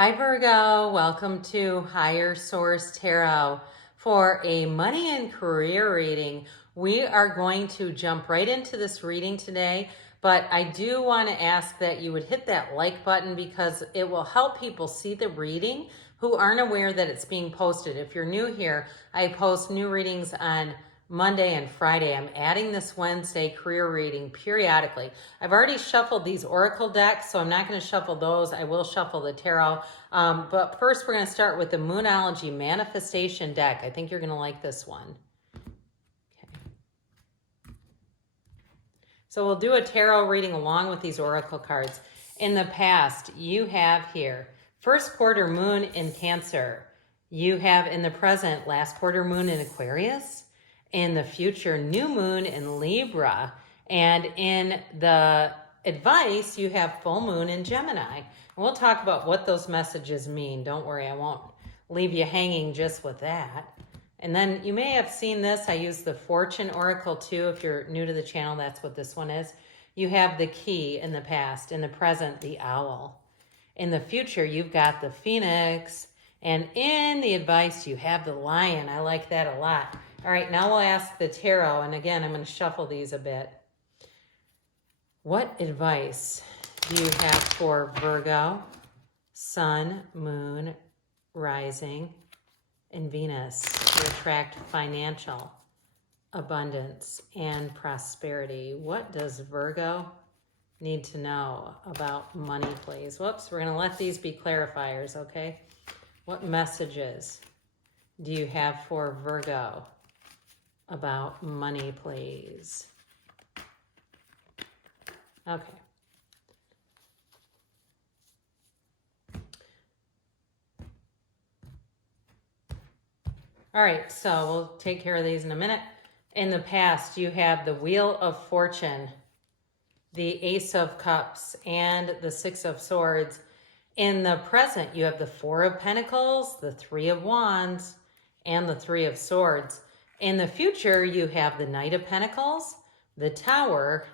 Hi Virgo, welcome to Higher Source Tarot. For a money and career reading, we are going to jump right into this reading today, but I do want to ask that you would hit that like button because it will help people see the reading who aren't aware that it's being posted. If you're new here, I post new readings on Monday and Friday. I'm adding this Wednesday career reading periodically. I've already shuffled these oracle decks, so I'm not going to shuffle those. I will shuffle the tarot. But first, we're going to start with the Moonology manifestation deck. I think you're going to like this one. Okay. So we'll do a tarot reading along with these oracle cards. In the past, you have here first quarter moon in Cancer. You have in the present last quarter moon in Aquarius. In the future, new moon in Libra. And in the advice, you have full moon in Gemini. And we'll talk about what those messages mean. Don't worry, I won't leave you hanging just with that. And then you may have seen this. I use the Fortune Oracle too. If you're new to the channel, that's what this one is. You have the key in the past. In the present, the owl. In the future, you've got the phoenix. And in the advice, you have the lion. I like that a lot. All right, now we'll ask the tarot. And again, I'm going to shuffle these a bit. What advice do you have for Virgo, Sun, Moon, Rising, and Venus to attract financial abundance and prosperity? What does Virgo need to know about money, please? Whoops, we're going to let these be clarifiers, okay? What messages do you have for Virgo about money, please? Okay. All right, so we'll take care of these in a minute. In the past, you have the Wheel of Fortune, the Ace of Cups, and the Six of Swords. In the present, you have the Four of Pentacles, the Three of Wands, and the Three of Swords. In the future, you have the Knight of Pentacles, the Tower,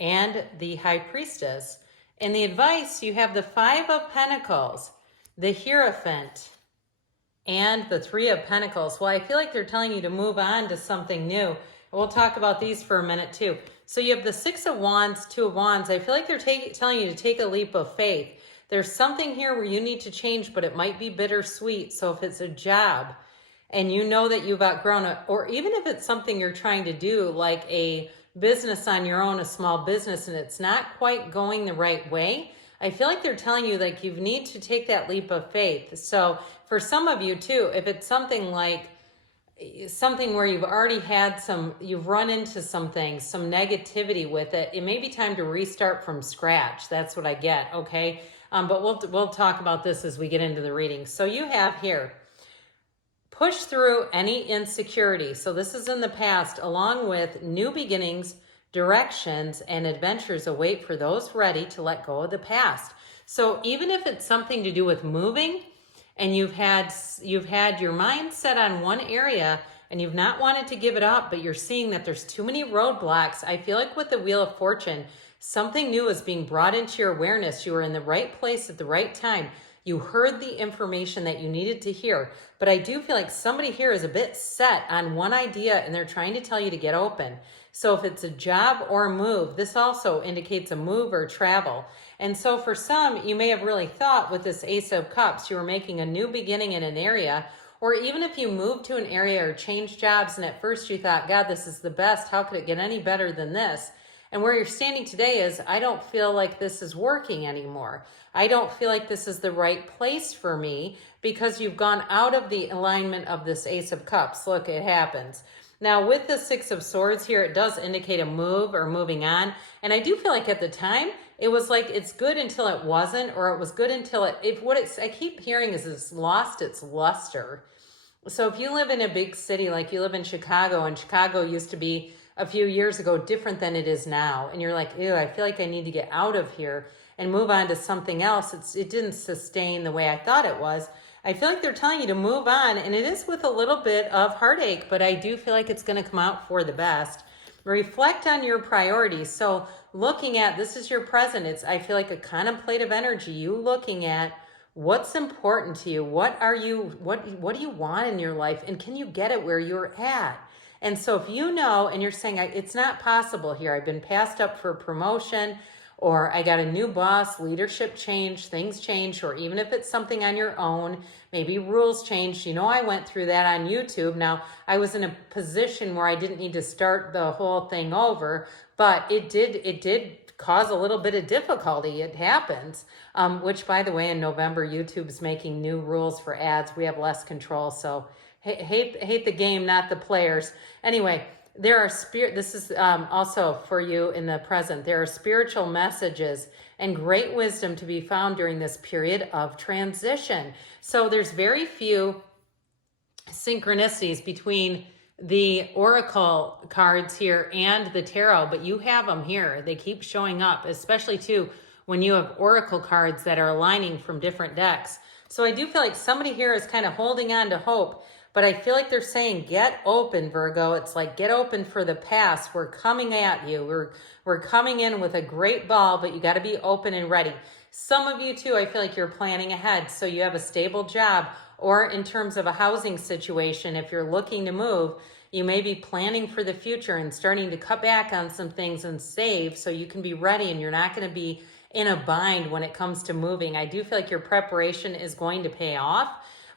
and the High Priestess. In the advice, you have the Five of Pentacles, the Hierophant, and the Three of Pentacles. Well, I feel like they're telling you to move on to something new. We'll talk about these for a minute too. So you have the Six of Wands, Two of Wands. I feel like they're telling you to take a leap of faith. There's something here where you need to change, but it might be bittersweet. So if it's a job and you know that you've outgrown it, or even if it's something you're trying to do, like a business on your own, a small business, and it's not quite going the right way, I feel like they're telling you like you need to take that leap of faith. So for some of you too, if it's something like something where you've already had you've run into some things, some negativity with it, it may be time to restart from scratch. That's what I get, okay? But we'll talk about this as we get into the reading. So you have here, push through any insecurity. So this is in the past, along with new beginnings, directions, and adventures await for those ready to let go of the past. So even if it's something to do with moving and you've had your mind set on one area and you've not wanted to give it up, but you're seeing that there's too many roadblocks, I feel like with the Wheel of Fortune, something new is being brought into your awareness. You were in the right place at the right time. You heard the information that you needed to hear. But I do feel like somebody here is a bit set on one idea and they're trying to tell you to get open. So if it's a job or a move, this also indicates a move or travel. And so for some, you may have really thought with this Ace of Cups, you were making a new beginning in an area. Or even if you moved to an area or changed jobs and at first you thought, God, this is the best. How could it get any better than this? And where you're standing today is, I don't feel like this is working anymore. I don't feel like this is the right place for me because you've gone out of the alignment of this Ace of Cups. Look, it happens. Now with the Six of Swords here, it does indicate a move or moving on. And I do feel like at the time, it was like it's good until it wasn't, or it was good until I keep hearing is it's lost its luster. So if you live in a big city, like you live in Chicago, and Chicago used to be a few years ago different than it is now, and you're like, ew, I feel like I need to get out of here and move on to something else. It didn't sustain the way I thought it was. I feel like they're telling you to move on, and it is with a little bit of heartache, but I do feel like it's going to come out for the best. Reflect on your priorities. So looking at, this is your present. I feel like a contemplative energy. You looking at What's important to you? What do you want in your life? And can you get it where you're at? And so if you know, and you're saying, it's not possible here, I've been passed up for a promotion, or I got a new boss, leadership change, things change, or even if it's something on your own, maybe rules changed. You know, I went through that on YouTube. Now, I was in a position where I didn't need to start the whole thing over, but it did cause a little bit of difficulty. It happens, which, by the way, in November, YouTube's making new rules for ads. We have less control, so hate the game, not the players. Anyway, there are this is also for you in the present. There are spiritual messages and great wisdom to be found during this period of transition. So there's very few synchronicities between the oracle cards here and the tarot, but you have them here. They keep showing up, especially too when you have oracle cards that are aligning from different decks. So I do feel like somebody here is kind of holding on to hope, but I feel like they're saying, get open, Virgo. It's like, get open for the past. We're coming at you. We're coming in with a great ball, but you got to be open and ready. Some of you too, I feel like you're planning ahead. So you have a stable job, or in terms of a housing situation, if you're looking to move, you may be planning for the future and starting to cut back on some things and save so you can be ready and you're not going to be in a bind when it comes to moving. I do feel like your preparation is going to pay off.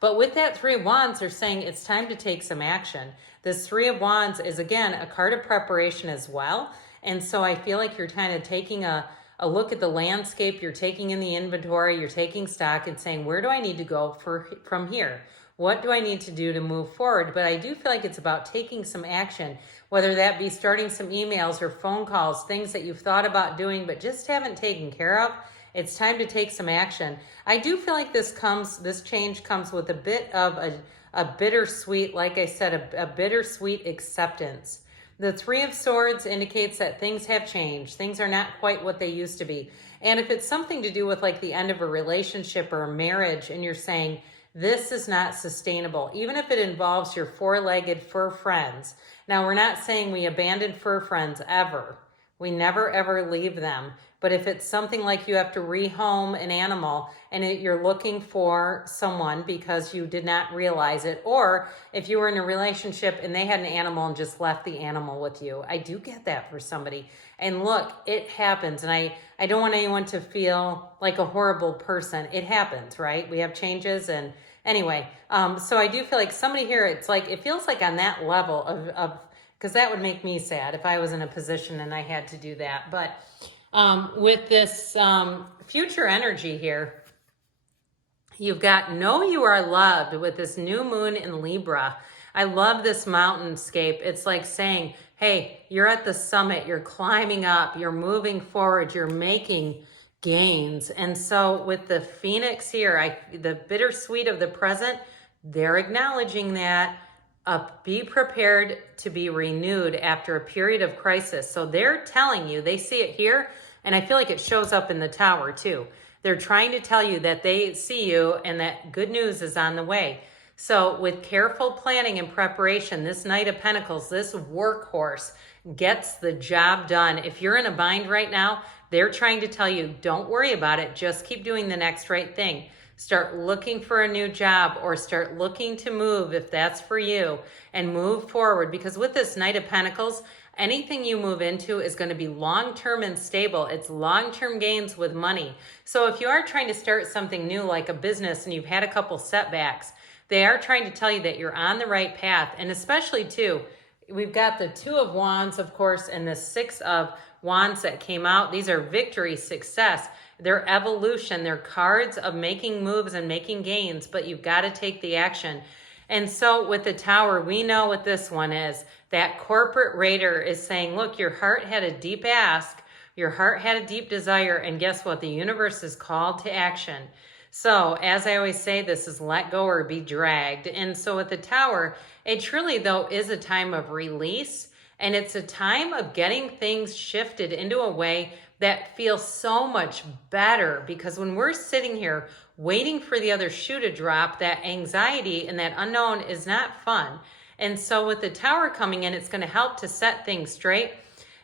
But with that Three of Wands, they're saying it's time to take some action. This Three of Wands is, again, a card of preparation as well. And so I feel like you're kind of taking a look at the landscape, you're taking in the inventory, you're taking stock and saying, where do I need to go from here? What do I need to do to move forward? But I do feel like it's about taking some action, whether that be starting some emails or phone calls, things that you've thought about doing but just haven't taken care of. It's time to take some action. I do feel like this change comes with a bit of a bittersweet, like I said, a bittersweet acceptance. The Three of Swords indicates that things have changed. Things are not quite what they used to be. And if it's something to do with like the end of a relationship or a marriage and you're saying, this is not sustainable, even if it involves your four-legged fur friends. Now, we're not saying we abandon fur friends ever. We never, ever leave them. But if it's something like you have to rehome an animal and you're looking for someone because you did not realize it, or if you were in a relationship and they had an animal and just left the animal with you, I do get that for somebody. And look, it happens. And I don't want anyone to feel like a horrible person. It happens, right? We have changes. And anyway, so I do feel like somebody here, it's like, it feels like on that level of because that would make me sad if I was in a position and I had to do that. But with this future energy here, you've got know you are loved with this new moon in Libra. I love this mountainscape. It's like saying, hey, you're at the summit, you're climbing up, you're moving forward, you're making gains. And so with the Phoenix here, the bittersweet of the present, they're acknowledging that. Be prepared to be renewed after a period of crisis. So they're telling you, they see it here, and I feel like it shows up in the tower too. They're trying to tell you that they see you and that good news is on the way. So with careful planning and preparation, this Knight of Pentacles, this workhorse gets the job done. If you're in a bind right now, they're trying to tell you, don't worry about it. Just keep doing the next right thing. Start looking for a new job or start looking to move if that's for you and move forward. Because with this Knight of Pentacles, anything you move into is going to be long-term and stable. It's long-term gains with money. So if you are trying to start something new like a business and you've had a couple setbacks, they are trying to tell you that you're on the right path. And especially too, we've got the Two of Wands, of course, and the Six of Wands that came out. These are victory, success. They're evolution. They're cards of making moves and making gains, but you've got to take the action. And so with the Tower, we know what this one is. That corporate raider is saying, look, your heart had a deep ask. Your heart had a deep desire. And guess what? The universe is called to action. So as I always say, this is let go or be dragged. And so with the Tower, it truly, though, is a time of release. And it's a time of getting things shifted into a way that feels so much better, because when we're sitting here waiting for the other shoe to drop, that anxiety and that unknown is not fun. And so with the Tower coming in, it's going to help to set things straight.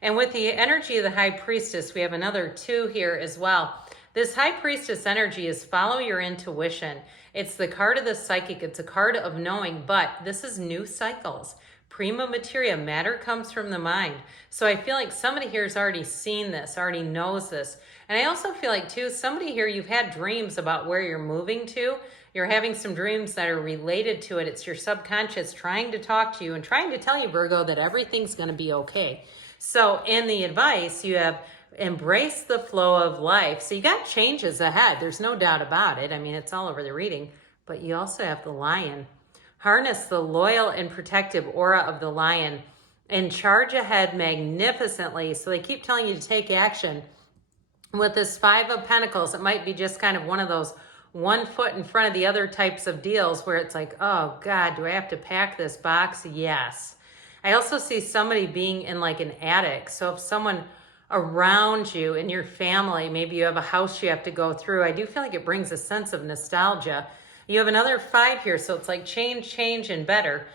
And with the energy of the High Priestess, we have another two here as well. This High Priestess energy is follow your intuition. It's the card of the psychic. It's a card of knowing, but this is new cycles. Prima materia, matter comes from the mind. So I feel like somebody here has already seen this, already knows this. And I also feel like too, somebody here, you've had dreams about where you're moving to. You're having some dreams that are related to it. It's your subconscious trying to talk to you and trying to tell you, Virgo, that everything's going to be okay. So in the advice, you have embrace the flow of life. So you got changes ahead. There's no doubt about it. I mean, it's all over the reading. But you also have the Lion. Harness the loyal and protective aura of the Lion and charge ahead magnificently. So they keep telling you to take action. With this Five of Pentacles, it might be just kind of one of those one foot in front of the other types of deals where it's like, oh God, do I have to pack this box? Yes. I also see somebody being in like an attic. So if someone around you in your family, maybe you have a house you have to go through, I do feel like it brings a sense of nostalgia. You have another 5 here, so it's like change, and better.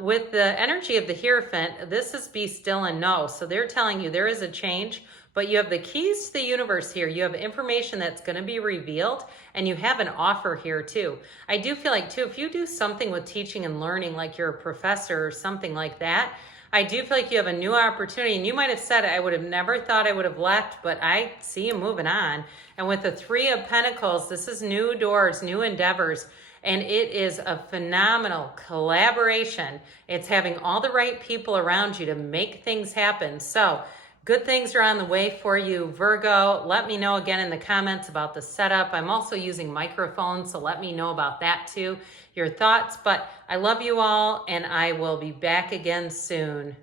With the energy of the Hierophant, this is be still and know. So they're telling you there is a change, but you have the keys to the universe here. You have information that's going to be revealed, and you have an offer here too. I do feel like too, if you do something with teaching and learning, like you're a professor or something like that, I do feel like you have a new opportunity, and you might have said, I would have never thought I would have left, but I see you moving on. And with the 3 of Pentacles, this is new doors, new endeavors, and it is a phenomenal collaboration. It's having all the right people around you to make things happen. So good things are on the way for you, Virgo. Let me know again in the comments about the setup. I'm also using microphones, so let me know about that too, your thoughts. But I love you all, and I will be back again soon.